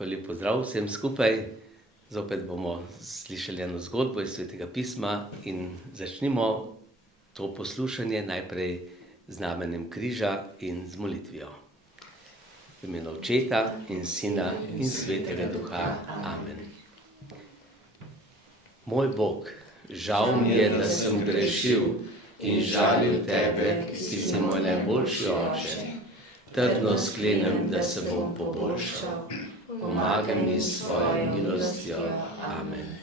Lep pozdrav vsem skupaj. Zopet bomo slišali eno zgodbo iz Svetega pisma in začnimo to poslušanje najprej z znamenjem križa in z molitvijo. V imenu Očeta in Sina in Svetega Duha. Amen. Moj Bog, žal mi je, da sem grešil in žalil Tebe, ki si moj najboljši oče. Trdno sklenem, da se bom poboljšal. Pomagaj mi s svojo milostjo. Amen.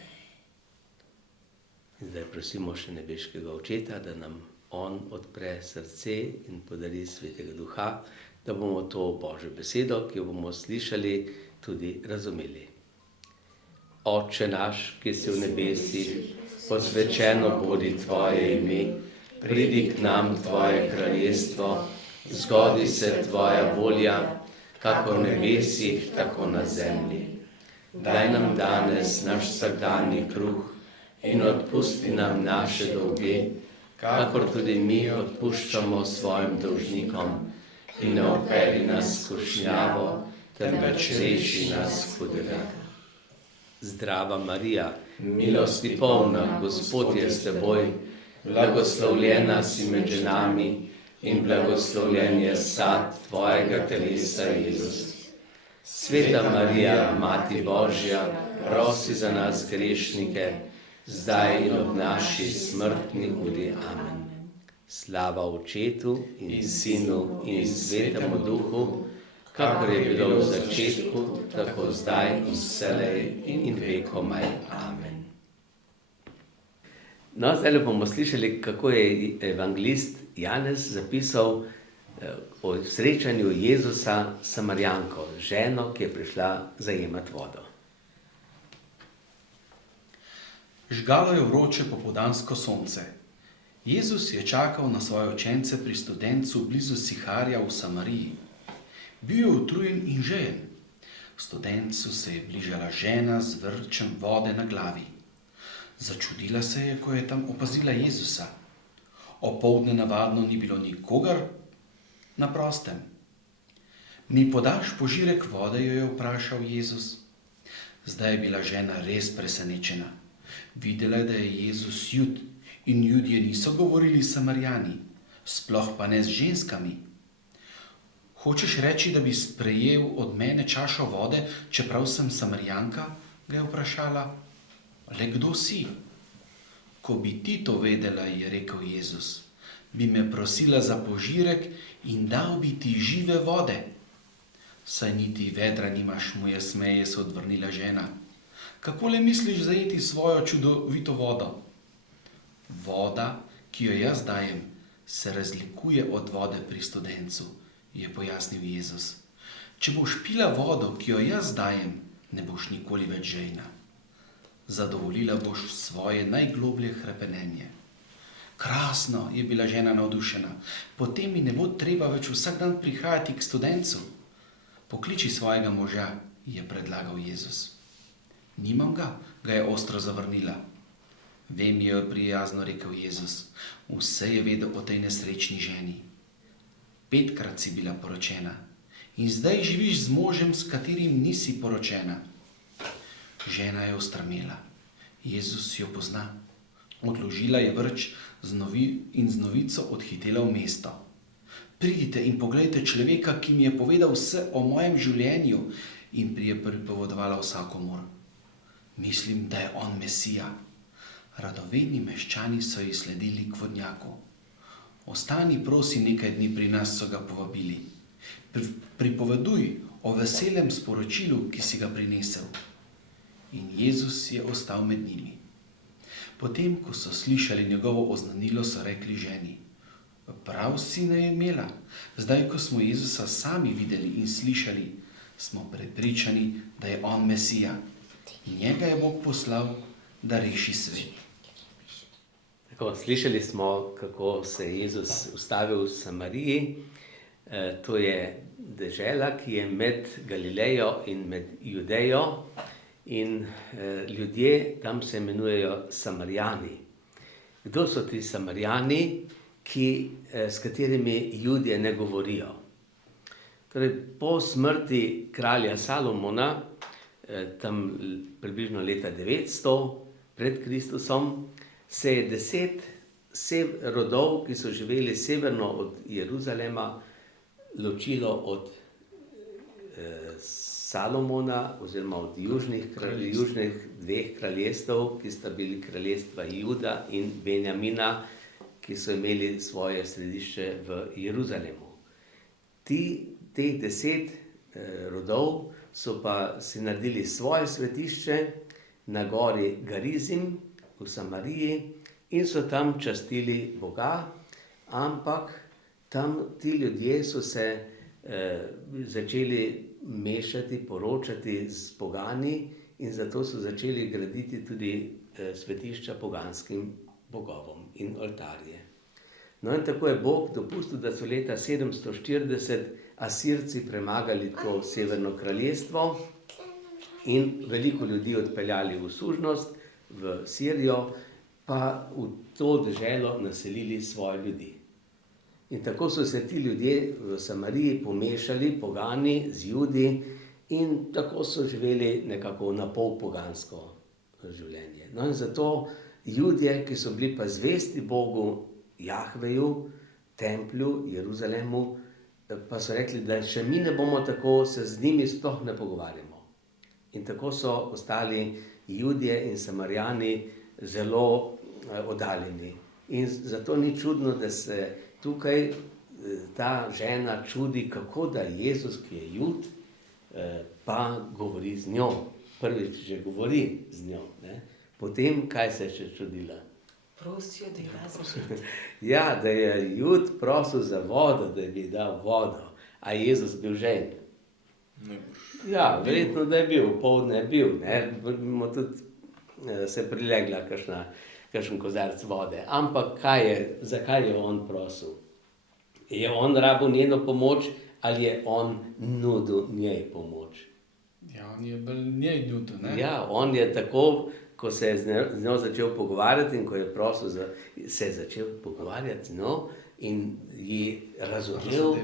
In zdaj prosimo še nebeškega Očeta, da nam on odpre srce in podari Svetega Duha, da bomo to Božjo besedo, ki jo bomo slišali, tudi razumeli. Oče naš, ki si v nebesih, posvečeno bodi Tvoje ime, pridi k nam Tvoje kraljestvo, zgodi se Tvoja volja, kakor v nebesih, tako na zemlji. Daj nam danes naš vsakdanji kruh in odpusti nam naše dolge, kakor tudi mi odpuščamo svojim dolžnikom, in ne vpelji nas v skušnjavo, temveč reši nas hudega. Zdrava Marija, milosti polna, Gospod je s teboj, blagoslovljena si med ženami in blagoslovljen je sad tvojega telesa, Jezus. Sveta Marija, Mati Božja, prosi za nas grešnike, zdaj in ob naši smrtni uri. Amen. Slava Očetu in Sinu in Svetemu Duhu, kakor je bilo v začetku, tako zdaj in vselej in vekomaj. Amen. No, zdaj bomo slišali, kako je evangelist Janez zapisal o srečanju Jezusa s Samarijanko, ženo, ki je prišla zajemati vodo. Žgalo je vroče popoldansko sonce. Jezus je čakal na svoje učence pri studencu blizu Siharja v Samariji. Bil je utrujen in žejen. Studencu se je bližala žena z vrčem vode na glavi. Začudila se je, ko je tam opazila Jezusa. Opoldne navadno ni bilo nikogar na prostem. Mi podaš požirek vode, jo je vprašal Jezus. Zdaj je bila žena res presenečena. Videla je, da je Jezus Jud in Judje niso govorili s Samarijani, sploh pa ne z ženskami. Hočeš reči, da bi sprejel od mene čašo vode, čeprav sem Samarijanka? Ga je vprašala. Le kdo si? Ko bi ti to vedela, je rekel Jezus, bi me prosila za požirek in dal bi ti žive vode. Saj niti vedra nimaš, mu je smeje se odvrnila žena. Kako le misliš zajeti svojo čudovito vodo? Voda, ki jo jaz dajem, se razlikuje od vode pri studencu, je pojasnil Jezus. Če boš pila vodo, ki jo jaz dajem, ne boš nikoli več žejna. Zadovoljila boš svoje najgloblje hrepenenje. Krasno, je bila žena navdušena. Potem mi ne bo treba več vsak dan prihajati k studencu. Pokliči svojega moža, je predlagal Jezus. Nimam ga, ga je ostro zavrnila. Vem, je prijazno rekel Jezus, vse je vedel o tej nesrečni ženi. 5krat si bila poročena in zdaj živiš z možem, s katerim nisi poročena. Žena je ostrmela. Jezus jo pozna. Odložila je vrč in z novico odhitela v mesto. Pridite in poglejte človeka, ki mi je povedal vse o mojem življenju in je pripovedovala vsakomur. Mislim, da je on Mesija. Radovedni meščani so ji sledili k vodnjaku. Ostani, prosi, nekaj dni pri nas, so ga povabili. Pripoveduj o veselem sporočilu, ki si ga prinesel. In Jezus je ostal med njimi. Potem, ko so slišali njegovo oznanilo, so rekli ženi, prav si ne imela. Zdaj, ko smo Jezusa sami videli in slišali, smo prepričani, da je on Mesija. Njega je Bog poslal, da reši svet. Tako, slišali smo, kako se je Jezus ustavil v Samariji. To je dežela, ki je med Galilejo in med Judejo. In ljudje tam se imenujejo Samarijani. Kdo so ti Samarijani, s katerimi Judje ne govorijo? Torej, po smrti kralja Salomona tam približno leta 900 pred Kristusom, se je 10 rodov, ki so živeli severno od Jeruzalema, ločilo od Salomona oziroma od južnih dveh kraljestev, ki sta bili kraljestva Juda in Benjamina, ki so imeli svoje središče v Jeruzalemu. Teh 10 rodov so pa si naredili svoje svetišče na gori Garizim v Samariji in so tam častili Boga, ampak tam ti ljudje so se začeli mešati, poročati z pogani in zato so začeli graditi tudi svetišča poganskim bogovom in oltarje. No in tako je Bog dopustil, da so leta 740 Asirci premagali to severno kraljestvo in veliko ljudi odpeljali v služnost v Sirijo, pa v to deželo naselili svoje ljudi. In tako so se ti ljudje v Samariji pomešali, pogani z Judi, in tako so živeli nekako na pol pogansko življenje. No in zato Judje, ki so bili pa zvesti Bogu, Jahveju, templju, Jeruzalemu, pa so rekli, da še mi ne bomo tako, se z njimi sploh ne pogovarjamo. In tako so ostali Judje in Samarijani zelo oddaljeni. In zato ni čudno, da se tukaj ta žena čudi, kako da Jezus, ki je Jud, pa govori z njo. Prvič že govori z njo. Ne? Potem, kaj se je še čudila? Prosijo, da je različit. Ja, da je Jud prosil za vodo, da bi dal vodo. A je Jezus bil žen? Ja, verjetno, da je bil, poldne je bil. Ne? Bomo tudi se prilegla kakšen kozarec vode. Ampak zakaj je on prosil? Je on rabil njeno pomoč ali je on nudil njej pomoč? Ja, on je bil njej nudil, ne? Ja, on je tako, ko se je z njo začel pogovarjati in ko je prosil, se je začel pogovarjati z njo in ji razumel,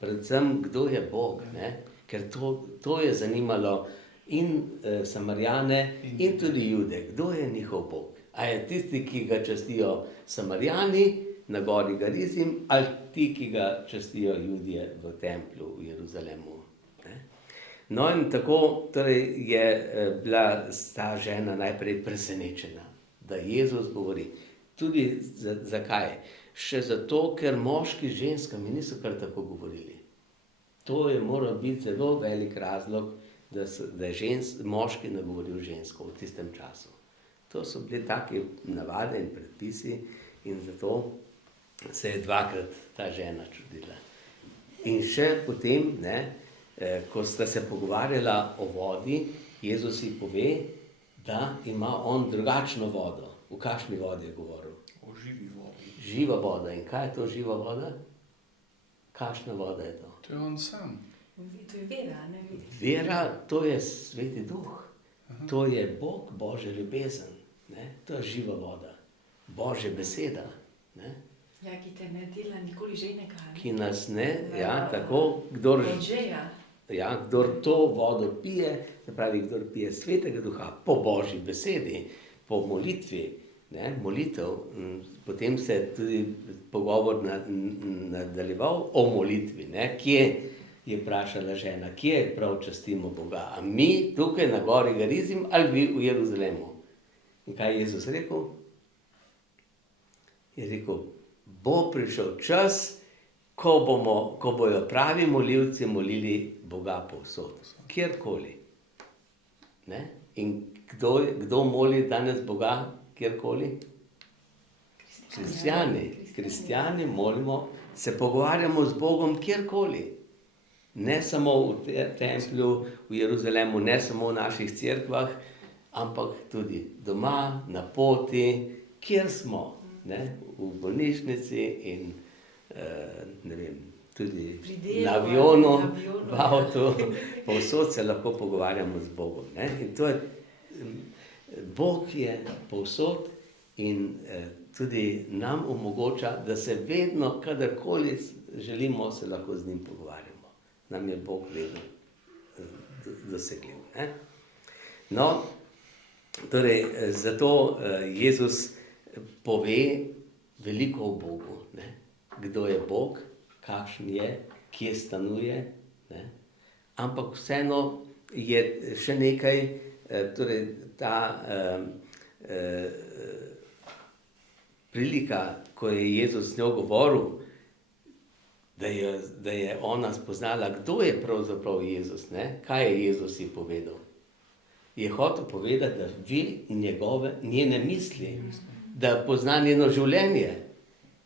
predvsem, kdo je Bog, ne? Ker to je zanimalo in Samarijane in tudi Jude, kdo je njihov Bog. A je tisti, ki ga častijo Samarijani na gori Garizim, ali ti, ki ga častijo Judje v templju v Jeruzalemu. Ne? No in tako torej je bila ta žena najprej presenečena, da Jezus govori. Tudi zakaj? Še zato, ker moški z ženskami niso kar tako govorili. To je moral biti zelo velik razlog, da je moški nagovoril žensko v tistem času. To so bile take navade in predpisi in zato se je dvakrat ta žena čudila. In še potem, ko sta se pogovarjala o vodi, Jezus ji pove, da ima on drugačno vodo. V kakšni vodi je govoril? O živi vodi. Živa voda. In kaj je to živa voda? Kakšna voda je to? To je on sam. To je vera, ne vidiš. Vera, to je Sveti Duh. To je Bog, Božja ljubezen. Ne? To je živa voda. Božja beseda. Ne? Ja, ki te ne dela nikoli ženega. Ki nas ne, tako, kdor to vodo pije, se pravi, kdor pije Svetega Duha po Božji besedi, po molitvi, molitev, potem se je tudi pogovor nadaljeval o molitvi, kje je vprašala žena, kje prav častimo Boga, a mi tukaj na gori Garizim ali vi v Jeruzalemu? In kaj je Jezus rekel? Je rekel, bo prišel čas, ko bojo pravi molilci molili Boga povsod, kjerkoli. In kdo moli danes Boga kjerkoli? Kristjani molimo, se pogovarjamo z Bogom kjerkoli. Ne samo v templju v Jeruzalemu, ne samo v naših cerkvah, ampak tudi doma, na poti, kjer smo. V bolnišnici in tudi na avionu, v avtu, povsod se lahko pogovarjamo z Bogom. In to je, Bog je povsod in tudi nam omogoča, da se vedno, kadarkoli želimo, se lahko z njim pogovarjamo. Nam je Bog vedno dosegljiv. No, torej, zato Jezus pove veliko o Bogu, ne? Kdo je Bog, kakšen je, kje stanuje, ne? Ampak vseeno je še nekaj, torej ta prilika, ko je Jezus z njo govoril, da je ona spoznala, kdo je pravzaprav Jezus, ne? Kaj je Jezus ji povedal. Je hotel povedati, da ve njene misli, da pozna njeno življenje,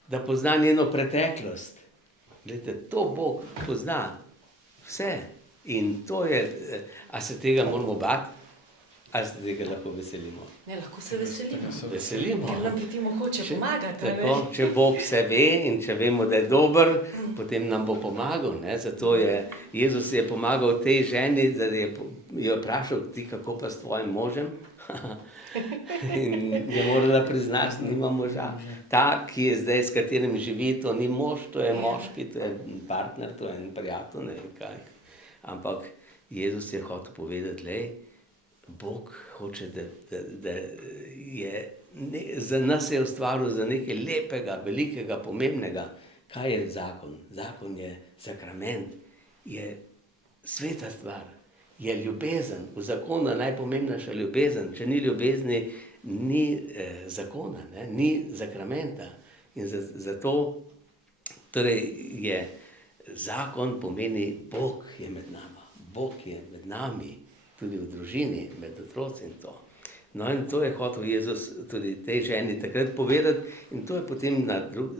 da pozna njeno preteklost. Glejte, to Bog pozna vse in to je, a se tega moramo bati, ali se tega lahko veselimo. Ne, lahko se veselimo. Veselimo. Ker nam pri tem hoče pomagati. Tako, če Bog vse ve in če vemo, da je dober, potem nam bo pomagal. Ne? Zato je Jezus je pomagal tej ženi, da je vprašal, ti kako pa s tvojim možem? In je morala priznati, da nima moža. Ta, ki je zdaj, s katerim živi, to ni mož, to je moški, to je partner, to je en prijatelj, ne vem kaj. Ampak Jezus je hotel povedati, lej, Bog hoče, da je, za nas je ustvaril za nekaj lepega, velikega, pomembnega. Kaj je zakon? Zakon je sakrament, je sveta stvar, je ljubezen. V zakonu je najpomembnejša ljubezen. Če ni ljubezni, ni zakona, ne? Ni sakramenta. In zato torej je zakon pomeni, Bog je med nama, Bog je med nami. Tudi v družini, med otroci in to. No in to je hotel Jezus tudi tej ženi takrat povedati in to je potem na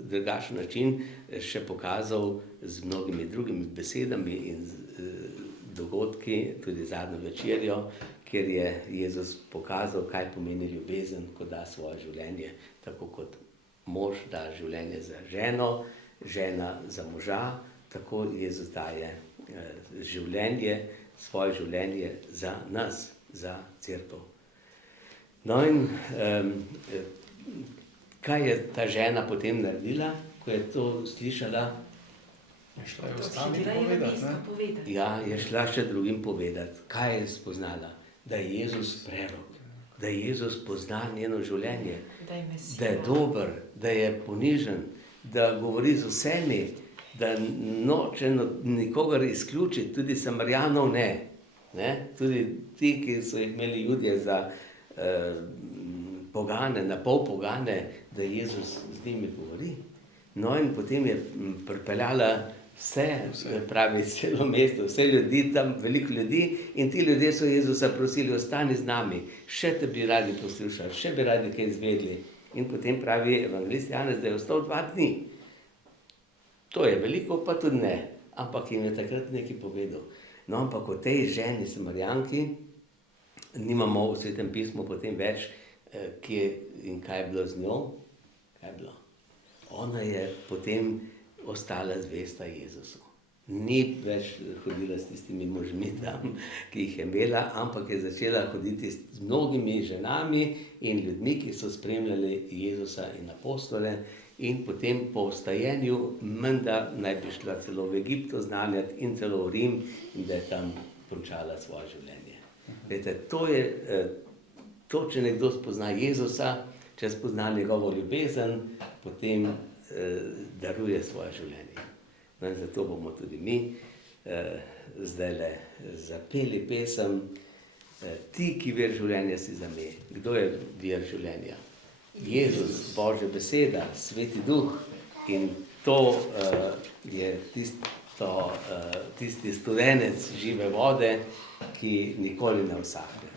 drugačen način še pokazal z mnogimi drugimi besedami in dogodki, tudi zadnjo večerjo, kjer je Jezus pokazal, kaj pomeni ljubezen, ko da svoje življenje, tako kot mož da življenje za ženo, žena za moža, tako Jezus daje življenje, svoje življenje za nas, za cerkev. No in kaj je ta žena potem naredila, ko je to slišala? Je šla je ostalim povedati, ne? Ja, je šla še drugim povedati. Kaj je spoznala? Da je Jezus prerok, da je Jezus pozna njeno življenje, da je dober, da je ponižen, da govori z vsemi, da noče nikogar izključiti, tudi Samarijanov ne. Tudi ti, ki so jih imeli Judje za pogane, na pol pogane, da Jezus z njimi govori. No in potem je pripeljala vse, pravi celo mesto, vse ljudi tam, veliko ljudi in ti ljudje so Jezusa prosili, ostani z nami, še te bi radi poslušali, še bi radi kaj izvedeli. In potem pravi evangelist Janez, da je ostal 2 dni. To je veliko, pa tudi ne, ampak jim je takrat nekaj povedal. No, ampak o tej ženi Samarijanki nimamo v Svetem pismu potem več, kje in kaj je bilo z njo. Kaj je bilo? Ona je potem ostala zvesta Jezusu. Ni več hodila s tistimi možmi tam, ki jih je imela, ampak je začela hoditi z mnogimi ženami in ljudmi, ki so spremljali Jezusa in apostole. In potem po vstajenju, menda naj bi šla celo v Egipto znanjati in celo v Rim in da je tam končala svoje življenje. Vete, to je, če nekdo spozna Jezusa, če spozna njegovo ljubezen, potem daruje svoje življenje. No in zato bomo tudi mi zdajle zapeli pesem Ti, ki vir življenja si za me. Kdo je vir življenja? Jezus, Božja beseda, Sveti Duh in to je tisti studenec žive vode, ki nikoli ne usahne.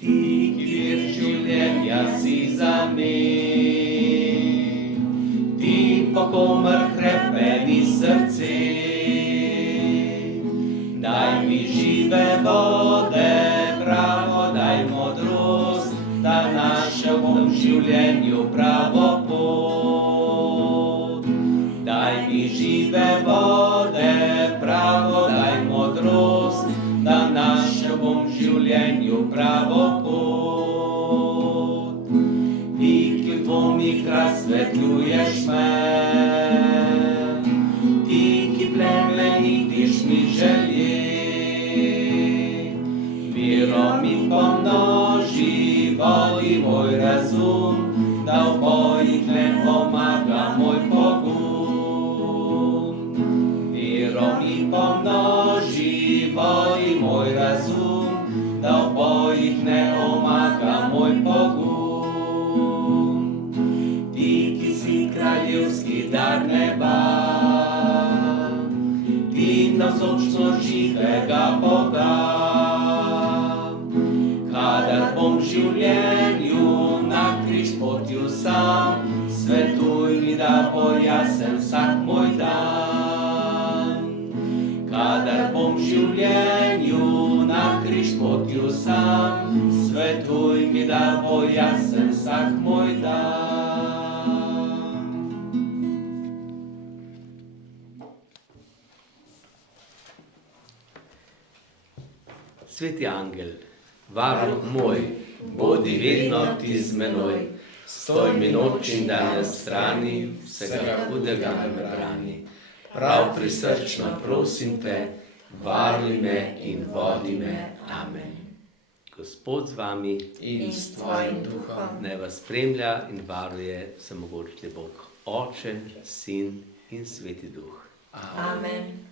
Ti, ki vir življenja si za me, ti pokomer krepeni srce, daj mi žive vode, pravo daj modrost, da našel bom v življenju pravo pot. Daj mi žive vode, pravo daj modrost, da našel bom v življenju pravo pot. Ti, ki v dvomih razsvetljuješ me. Ti, ki plemenitiš mi želje, mirom in pomnoži, vodi moj razum, da v bojih ne pomaga moj pogum. Mirom in pomnoži, vodi moj razum, da v bojih ne omaga moj pogum. Ti, ki si kraljevski dar neba, ti navzočno živega Boga. Kadar bom v življenju na križ potil sam, svetuj mi, da bo jasen vsak moj dan. Kadar bom v življenju na križ potil sam, svetuj mi, da bo jasen vsak moj dan. Sveti angel, varuh moj, bodi vedno ti z menoj, stoj mi noč in dan na strani, vsega hudega me brani. Prav prisrčno prosim te, varuj me in vodi me. Amen. Gospod z vami In s tvojim duhom. naj vas spremlja in varuje vsemogočni Bog, Oče, Sin in Sveti Duh. Amen.